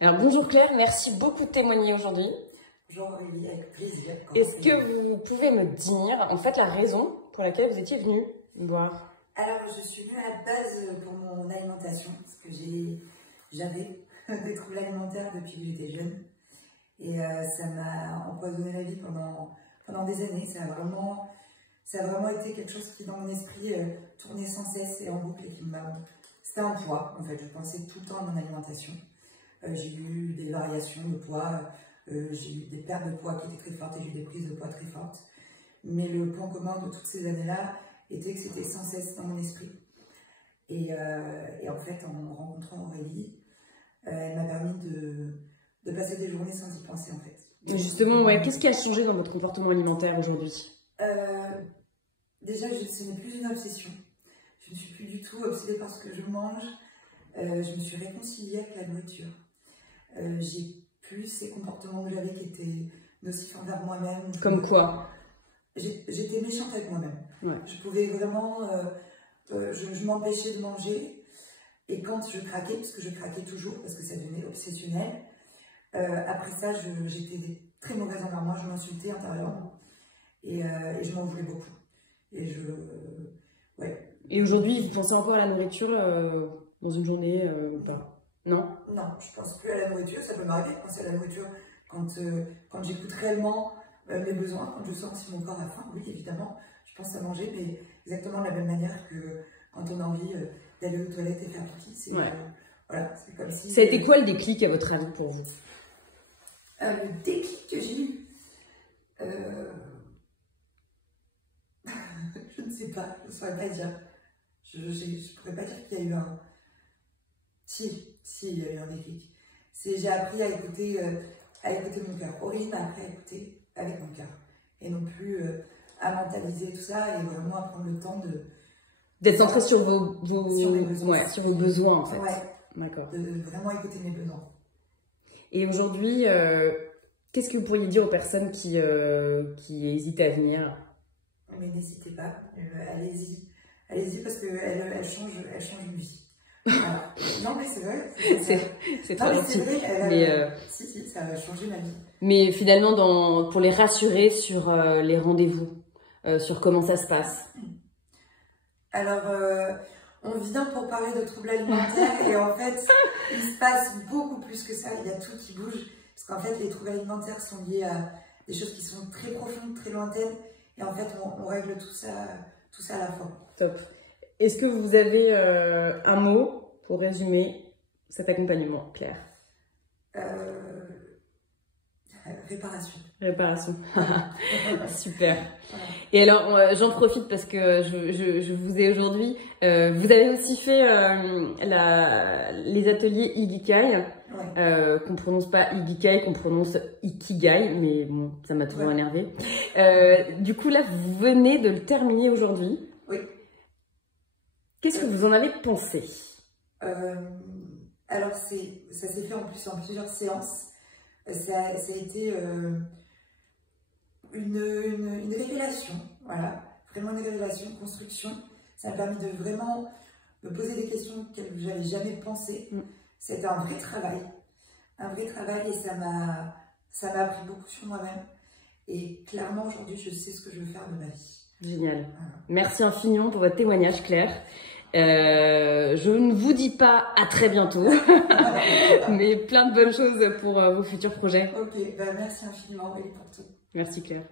Alors bonjour Claire, merci beaucoup de témoigner aujourd'hui. Bonjour Aurélie, avec plaisir. Est-ce que vous pouvez me dire en fait la raison pour laquelle vous étiez venue me voir? Alors je suis venue à la base pour mon alimentation parce que j'avais des troubles alimentaires depuis que j'étais jeune et ça m'a empoisonné la vie pendant des années. Ça a vraiment été quelque chose qui dans mon esprit tournait sans cesse et en boucle et c'était un poids en fait. Je pensais tout le temps à mon alimentation. J'ai eu des variations de poids, j'ai eu des pertes de poids qui étaient très fortes et j'ai eu des prises de poids très fortes. Mais le point commun de toutes ces années-là était que c'était sans cesse dans mon esprit. Et en fait, en rencontrant Aurélie, elle m'a permis de passer des journées sans y penser en fait. Et justement, ouais, qu'est-ce qui a changé dans votre comportement alimentaire aujourd'hui? Déjà, ce n'est plus une obsession. Je ne suis plus du tout obsédée par ce que je mange. Je me suis réconciliée avec la nourriture. J'ai plus ces comportements que j'avais qui étaient nocifs envers moi-même. Comme quoi? J'étais méchante avec moi-même. Ouais. Je pouvais vraiment... je m'empêchais de manger. Et quand je craquais, parce que je craquais toujours, parce que ça devenait obsessionnel, après ça, j'étais très mauvaise envers moi. Je m'insultais intérieurement. Et je m'en voulais beaucoup. Ouais. Et aujourd'hui, vous pensez encore à la nourriture dans une journée ou pas? Non? Non, je pense plus à la nourriture. Ça peut m'arriver de penser à la nourriture quand j'écoute réellement mes besoins, quand je sens si mon corps a faim. Oui, évidemment, je pense à manger, mais exactement de la même manière que quand on a envie d'aller aux toilettes et faire pipi. Ouais. Voilà, c'est comme si... Ça a été quoi le déclic à votre avis pour vous? Le déclic que j'ai eu, je ne sais pas, je ne saurais pas dire. Je ne pourrais pas dire qu'il y a eu un... Si, il y a eu un déclic. J'ai appris à écouter mon cœur. Aurélie m'a appris à écouter avec mon cœur. Et non plus à mentaliser tout ça et vraiment à prendre le temps d'être centré sur vos besoins. Ouais, sur vos besoins en fait. Ouais. D'accord. De vraiment écouter mes besoins. Et aujourd'hui, qu'est-ce que vous pourriez dire aux personnes qui hésitent à venir? Mais n'hésitez pas, allez-y. Allez-y parce qu'elle change une vie. Voilà. Non mais c'est vrai. C'est très gentil. Si, ça a changé ma vie. Mais finalement, pour les rassurer sur les rendez-vous, sur comment ça se passe. Alors, on vient pour parler de troubles alimentaires et en fait, il se passe beaucoup plus que ça. Il y a tout qui bouge. Parce qu'en fait, les troubles alimentaires sont liés à des choses qui sont très profondes, très lointaines. Et en fait, on règle tout ça à la fois. Top. Est-ce que vous avez un mot pour résumer cet accompagnement, Claire? Réparation. Réparation. Super. Et alors, j'en profite parce que je vous ai aujourd'hui. Vous avez aussi fait les ateliers Ikigai, ouais. Qu'on prononce pas Ikigai, qu'on prononce Ikigai, mais bon, ça m'a toujours énervé. Du coup, là, vous venez de le terminer aujourd'hui. Oui. Qu'est-ce que vous en avez pensé? Alors, ça s'est fait en plusieurs séances. Ça a été une révélation, voilà, vraiment une révélation, une construction. Ça m'a permis de vraiment me poser des questions auxquelles je n'avais jamais pensé. C'était un vrai travail et ça m'a appris beaucoup sur moi-même. Et clairement, aujourd'hui, je sais ce que je veux faire de ma vie. Génial. Voilà. Merci infiniment pour votre témoignage, Claire. Je ne vous dis pas à très bientôt, mais plein de bonnes choses pour vos futurs projets. Ok, bah merci infiniment, Aurélie, pour tout. Merci Claire.